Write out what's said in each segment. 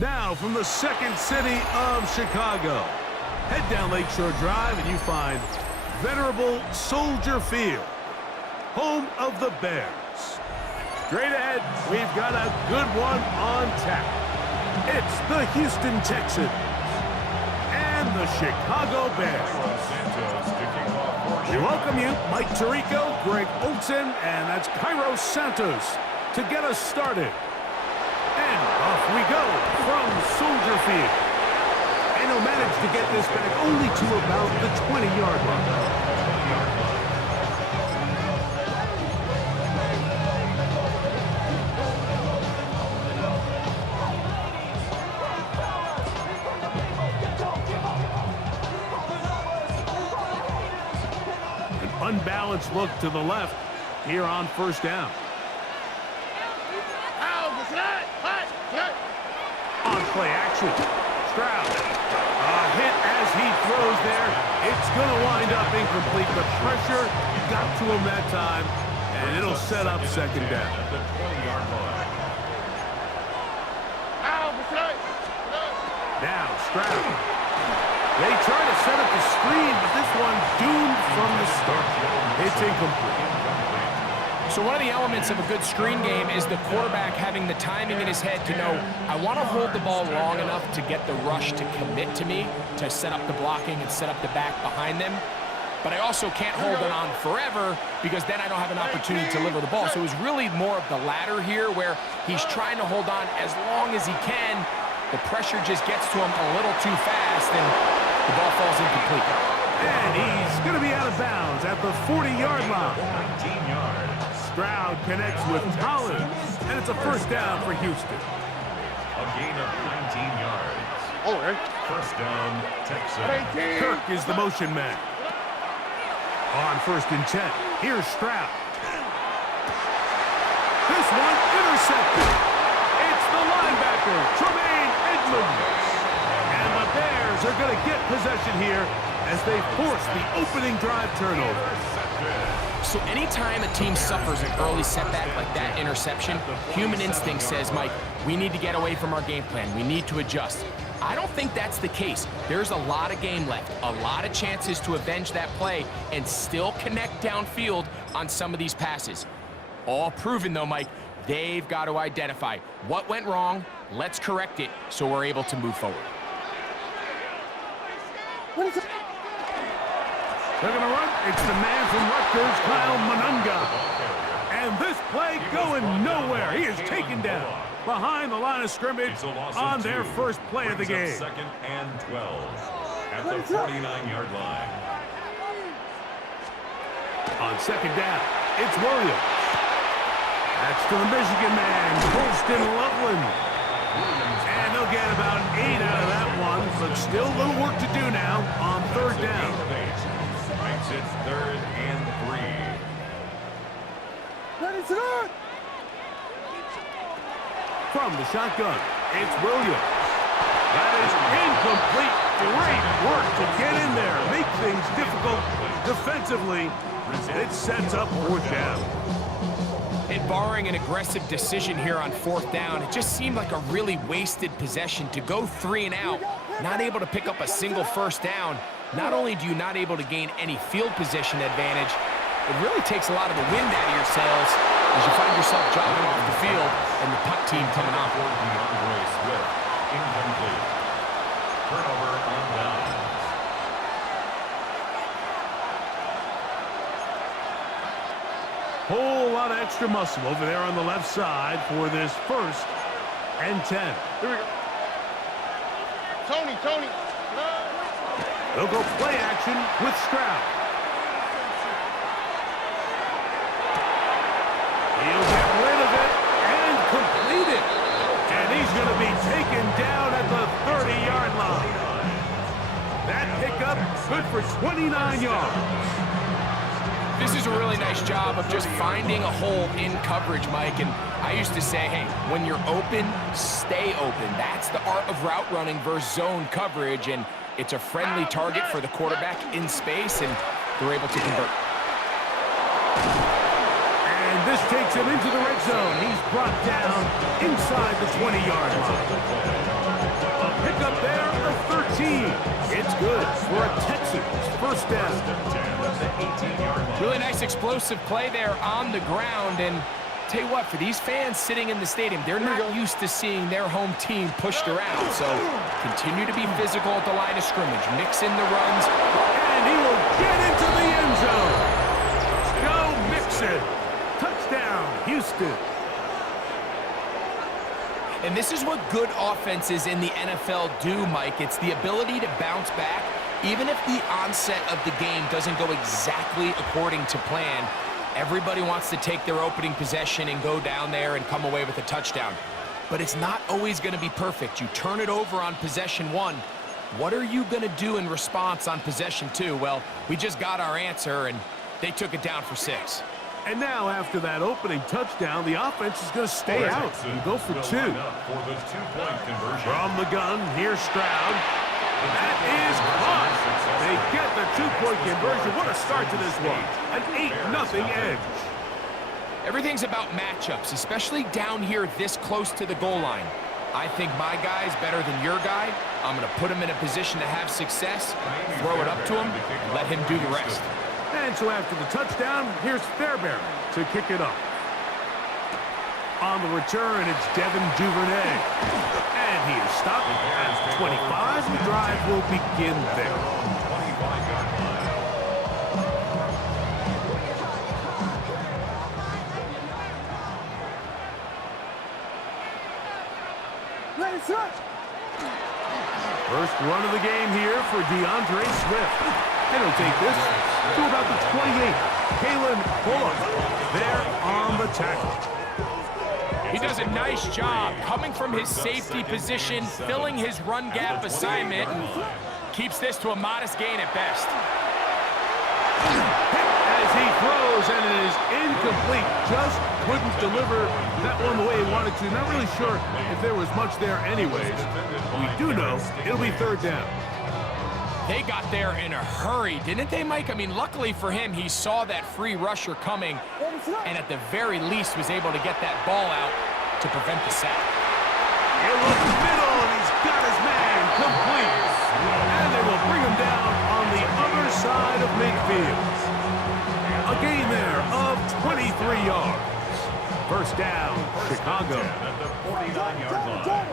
Now from the second city of Chicago, head down Lakeshore Drive and you find venerable Soldier Field, home of the Bears. Straight ahead, we've got a good one on tap. It's the Houston Texans and the Chicago Bears. We welcome you, Mike Tirico, Greg Olsen, and that's Cairo Santos to get us started. And off we go from Soldier Field. And he'll manage to get this back only to about the 20-yard line. An unbalanced look to the left here on first down. On play action, Stroud. A hit as he throws there. It's going to wind up incomplete. The pressure got to him that time, and it'll set up second down. Now Stroud. They try to set up the screen, but this one doomed from the start. It's incomplete. So one of the elements of a good screen game is the quarterback having the timing in his head to know, I want to hold the ball long enough to get the rush to commit to me, to set up the blocking and set up the back behind them. But I also can't hold it on forever because then I don't have an opportunity to deliver the ball. So it was really more of the latter here where he's trying to hold on as long as he can. The pressure just gets to him a little too fast and the ball falls incomplete. And he's going to be out of bounds at the 40-yard line. 19 yards. Stroud connects with Collins, and it's a first down for Houston. A gain of 19 yards. First down, Texans. Kirk is the motion man. On first and 10, here's Stroud. This one intercepted. It's the linebacker, Tremaine Edmonds. And the Bears are going to get possession here as they force the opening drive turnover. So anytime a team suffers an early setback like that interception, human instinct says, Mike, we need to get away from our game plan. We need to adjust. I don't think that's the case. There's a lot of game left, a lot of chances to avenge that play and still connect downfield on some of these passes. All proven, though, Mike, they've got to identify what went wrong, let's correct it so we're able to move forward. They're going to run. It's the man from Rutgers, Kyle Monunga. And this play going nowhere. He is taken down behind the line of scrimmage on their first play of the game. Second and 12 at the 49-yard line. On second down, it's Williams. That's to the Michigan man, Colston Loveland. And they'll get about 8 out of that one, but still a little work to do now on third down. Makes it third and 3. From the shotgun, it's Williams. That is incomplete. Great work to get in there, make things difficult defensively. It sets up fourth down. And barring an aggressive decision here on fourth down, it just seemed like a really wasted possession to go 3 and out, not able to pick up a single first down. Not only do you not able to gain any field position advantage, it really takes a lot of the wind out of your sails as you find yourself jogging off the field and the punt team coming off. Incomplete. Turnover on downs. Whole lot of extra muscle over there on the left side for this first and 10. Here we go. Tony. They'll go play action with Stroud. He'll get rid of it and complete it. And he's going to be taken down at the 30-yard line. That pickup good for 29 yards. This is a really nice job of just finding a hole in coverage, Mike. And I used to say, hey, when you're open, stay open. That's the art of route running versus zone coverage. And it's a friendly target for the quarterback in space, and they're able to convert. And this takes him into the red zone. He's brought down inside the 20-yard line. first down. Really nice explosive play there on the ground. And tell you what, for these fans sitting in the stadium, they're not used to seeing their home team pushed around. So continue to be physical at the line of scrimmage. Mix in the runs. And he will get into the end zone. Go Mixon. Touchdown, Houston. And this is what good offenses in the NFL do, Mike. It's the ability to bounce back, even if the onset of the game doesn't go exactly according to plan. Everybody wants to take their opening possession and go down there and come away with a touchdown. But it's not always going to be perfect. You turn it over on possession 1. What are you going to do in response on possession 2? Well, we just got our answer, and they took it down for 6. And now, after that opening touchdown, the offense is going to stay out and go for 2. From the gun, here's Stroud. That is caught. They get the 2-point conversion. What a start to this one. An 8-0 edge. Everything's about matchups, especially down here this close to the goal line. I think my guy's better than your guy. I'm going to put him in a position to have success, throw it up to him, and let him do the rest. And so after the touchdown, here's Fairbairn to kick it up. On the return, it's Devin Duvernay. And he is stopped at 25. The drive will begin there. First run of the game here for DeAndre Swift. And he'll take this to about the 28. Kalen Bullock there on the tackle. He does a nice job coming from his safety position, filling his run gap assignment, and keeps this to a modest gain at best. As he throws, and it is incomplete. Just couldn't deliver that one the way he wanted to. Not really sure if there was much there anyways. We do know it'll be third down. They got there in a hurry, didn't they, Mike? I mean, luckily for him, he saw that free rusher coming, and at the very least was able to get that ball out to prevent the sack. He'll look middle, and he's got his man complete. And they will bring him down on the other side of midfield. A gain there of 23 yards. First down, Chicago. At the 49-yard line.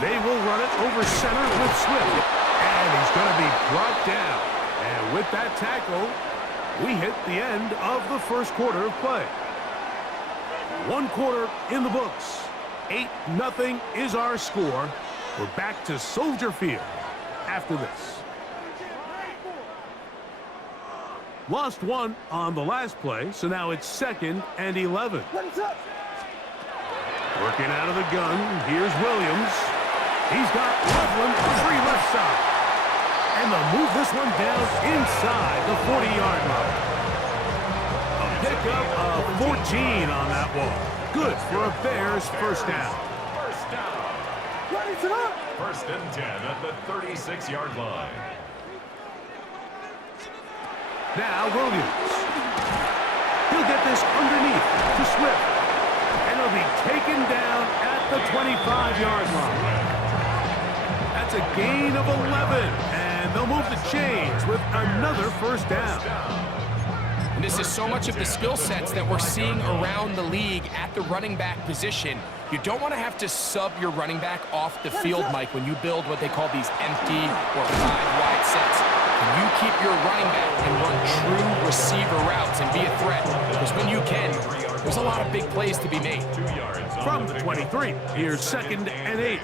They will run it over center with Swift. And he's going to be brought down. And with that tackle, we hit the end of the first quarter of play. 1 quarter in the books. 8-0 is our score. We're back to Soldier Field after this. Lost 1 on the last play, so now it's 2nd and 11. Working out of the gun, here's Williams. He's got Loveland free left side. And they'll move this one down inside the 40-yard line. A pickup of 14 on that one. Good for a Bears first down. First and 10 at the 36-yard line. Now Williams. He'll get this underneath to Swift. And he'll be taken down at the 25-yard line. That's a gain of 11. And they'll move the chains with another first down. And this is so much of the skill sets that we're seeing around the league at the running back position. You don't want to have to sub your running back off the field, Mike, when you build what they call these empty or 5-wide sets. When you keep your running back and run true receiver routes and be a threat, because when you can, there's a lot of big plays to be made. From the 23, here's 2nd and 8.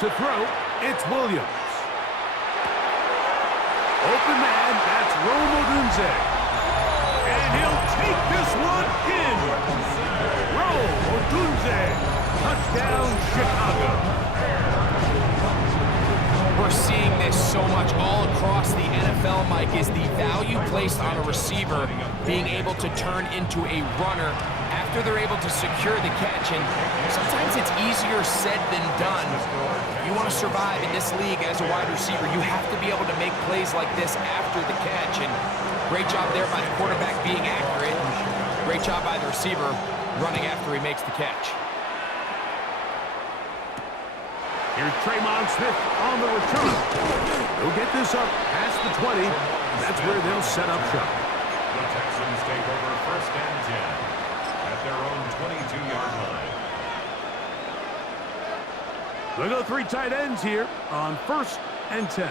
To throw, it's Williams. Open man, that's Rome Odunze. And he'll take this one in. Rome Odunze. Touchdown, Chicago. We're seeing this so much all across the NFL, Mike, is the value placed on a receiver being able to turn into a runner after they're able to secure the catch. And sometimes it's easier said than done. If you want to survive in this league as a wide receiver, you have to be able to make plays like this after the catch. And great job there by the quarterback being accurate. Great job by the receiver running after he makes the catch. Here's Tremont Smith on the return. They'll get this up past the 20. That's where they'll set up shop. The Texans take over 1st and 10 at their own 22-yard line. They'll go 3 tight ends here on 1st and 10.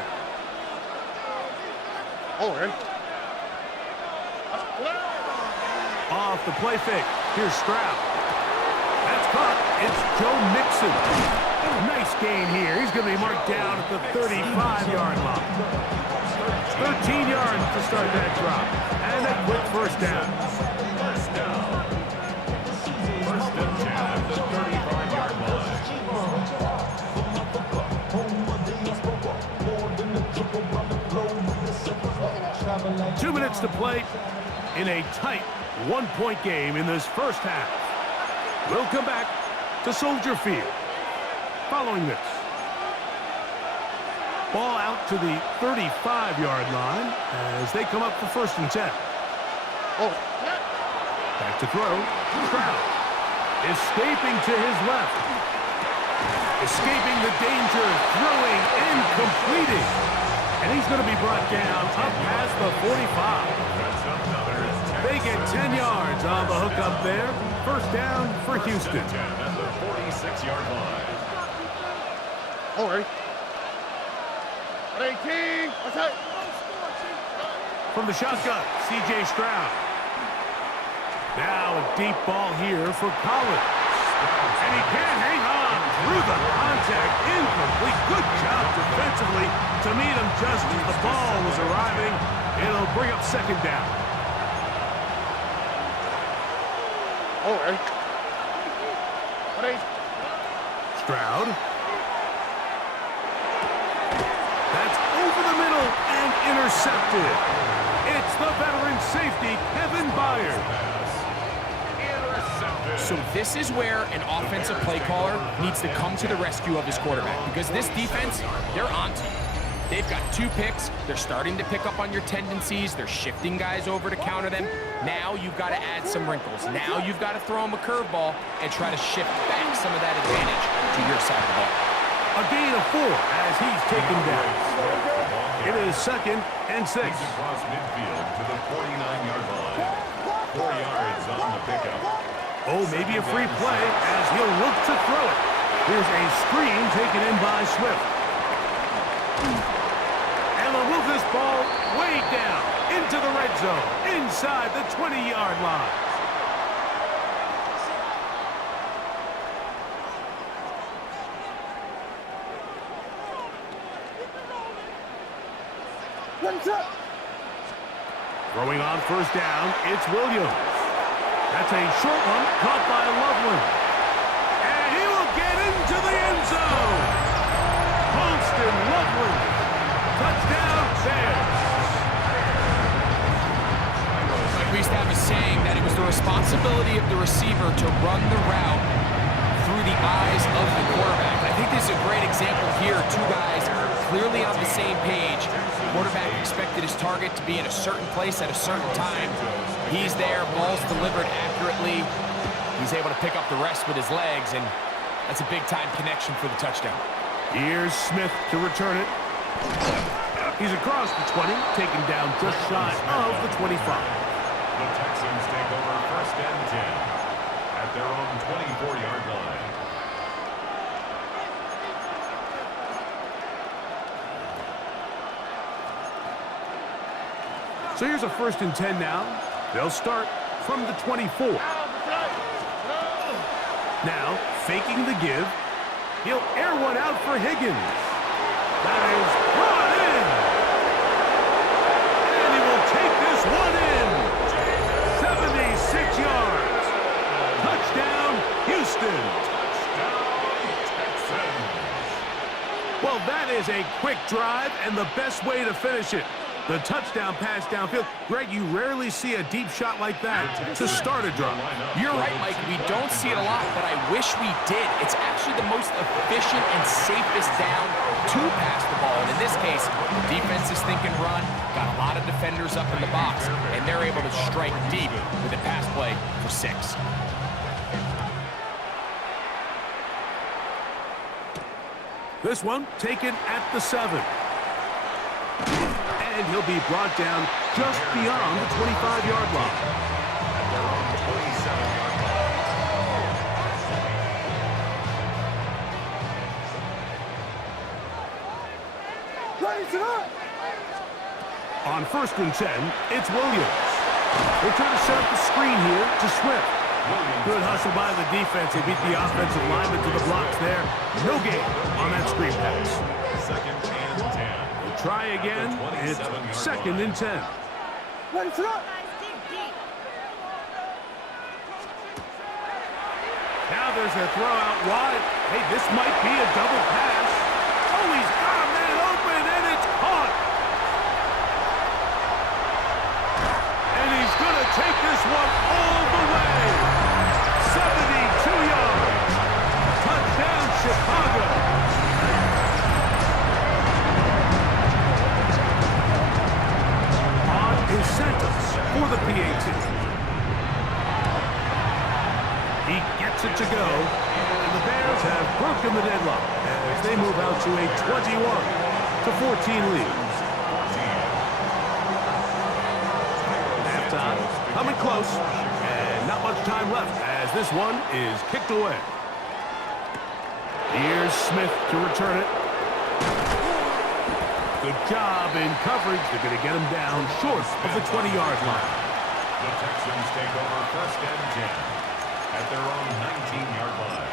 Off the play fake. Here's Stroud. That's caught. It's Joe Mixon. Nice gain here. He's going to be marked down at the 35-yard line. 13 yards to start that drop. And a quick first down. First down. 1st and 10 at the 35-yard line. 2 minutes to play in a tight one-point game in this first half. We'll come back to Soldier Field. Following this. Ball out to the 35-yard line as they come up for 1st and 10. Back to throw. Stroud escaping to his left. Escaping the danger, throwing and completing. And he's going to be brought down up past the 45. They get 10 yards on the hook up there. First down for Houston. At the 46-yard line. From the shotgun, C.J. Stroud. Now a deep ball here for Collins. And he can't hang on through the contact. Incomplete. Good job defensively to meet him just as the ball was arriving. It'll bring up 2nd down. Stroud. That's over the middle and intercepted. It's the veteran safety, Kevin Byard. So this is where an offensive play caller needs to come to the rescue of his quarterback, because this defense, they're onto you. They've got 2 picks. They're starting to pick up on your tendencies. They're shifting guys over to counter them. Now you've got to add some wrinkles. Now you've got to throw them a curveball and try to shift back some of that advantage to your side of the ball. A gain of 4 as he's taken down. It is 2nd and 6. He's across midfield to the 49-yard line. 4 yards on the pickup. Oh, maybe a free play as he'll look to throw it. Here's a screen taken in by Swift. And they'll move this ball way down into the red zone, inside the 20-yard line. Throwing on 1st down, it's Williams. That's a short one caught by Loveland. And he will get into the end zone. Holston Loveland. Touchdown, Bears. Like we used to have a saying that it was the responsibility of the receiver to run the route through the eyes of the quarterback. I think this is a great example here. 2 guys clearly on the same page. Quarterback expected his target to be in a certain place at a certain time. He's there, ball's delivered accurately. He's able to pick up the rest with his legs, and that's a big-time connection for the touchdown. Here's Smith to return it. He's across the 20, taken down just shy of the 25. The Texans take over 1st and 10 at their own 24-yard line. So here's a 1st and 10 now. They'll start from the 24. Now, faking the give. He'll air one out for Higgins. That is brought in. And he will take this one in. 76 yards. Touchdown, Houston. Well, that is a quick drive and the best way to finish it. The touchdown pass downfield. Greg, you rarely see a deep shot like that to start a drive. You're right, Mike. We don't see it a lot, but I wish we did. It's actually the most efficient and safest down to pass the ball. And in this case, the defense is thinking run, got a lot of defenders up in the box, and they're able to strike deep with a pass play for 6. This one taken at the 7. And he'll be brought down just beyond the 25-yard line. At their own 27-yard line. On 1st and 10, it's Williams. They try to set up the screen here to Swift. Good hustle by the defense. They beat the offensive lineman to the blocks there. No gain on that screen pass. 2nd and 10. We'll try again. It's 2nd and 10. Now there's a throw out wide. Hey, this might be a double pass. Oh, he's got a man open, and it's caught. And he's going to take this one all the way. 72 yards. Touchdown, Chicago. On is Santos for the PAT. He gets it to go, and the Bears have broken the deadlock as they move out to a 21-14 lead. Halftime coming close, and not much time left as this one is kicked away. Here's Smith to return it. Good job in coverage. They're going to get him down short of the 20-yard line. The Texans take over 1st and 10 at their own 19-yard line.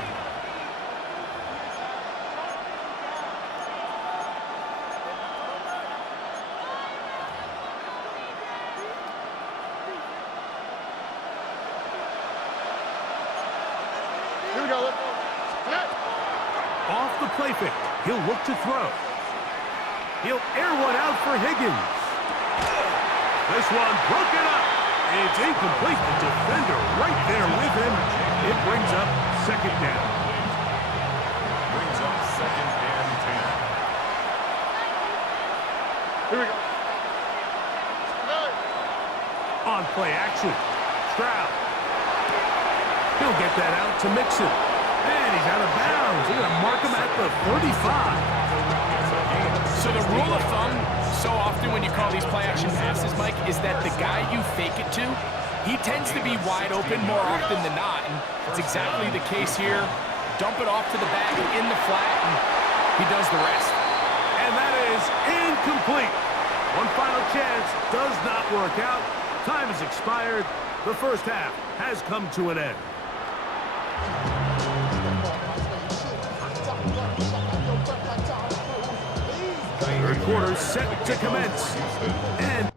Here we go. Off the play fake. He'll look to throw. He'll air one out for Higgins. This one broken up. It's incomplete. The defender right there with him. It brings up 2nd down. Brings up 2nd and 10. Here we go. On play action. Stroud. He'll get that out to Mixon. And he's out of bounds. They're going to mark him at the 35. So the rule of thumb, so often when you call these play-action passes, Mike, is that the guy you fake it to, he tends to be wide open more often than not, and it's exactly the case here. Dump it off to the back in the flat, and he does the rest. And that is incomplete. One final chance does not work out. Time has expired. The first half has come to an end. Third quarter set to commence. And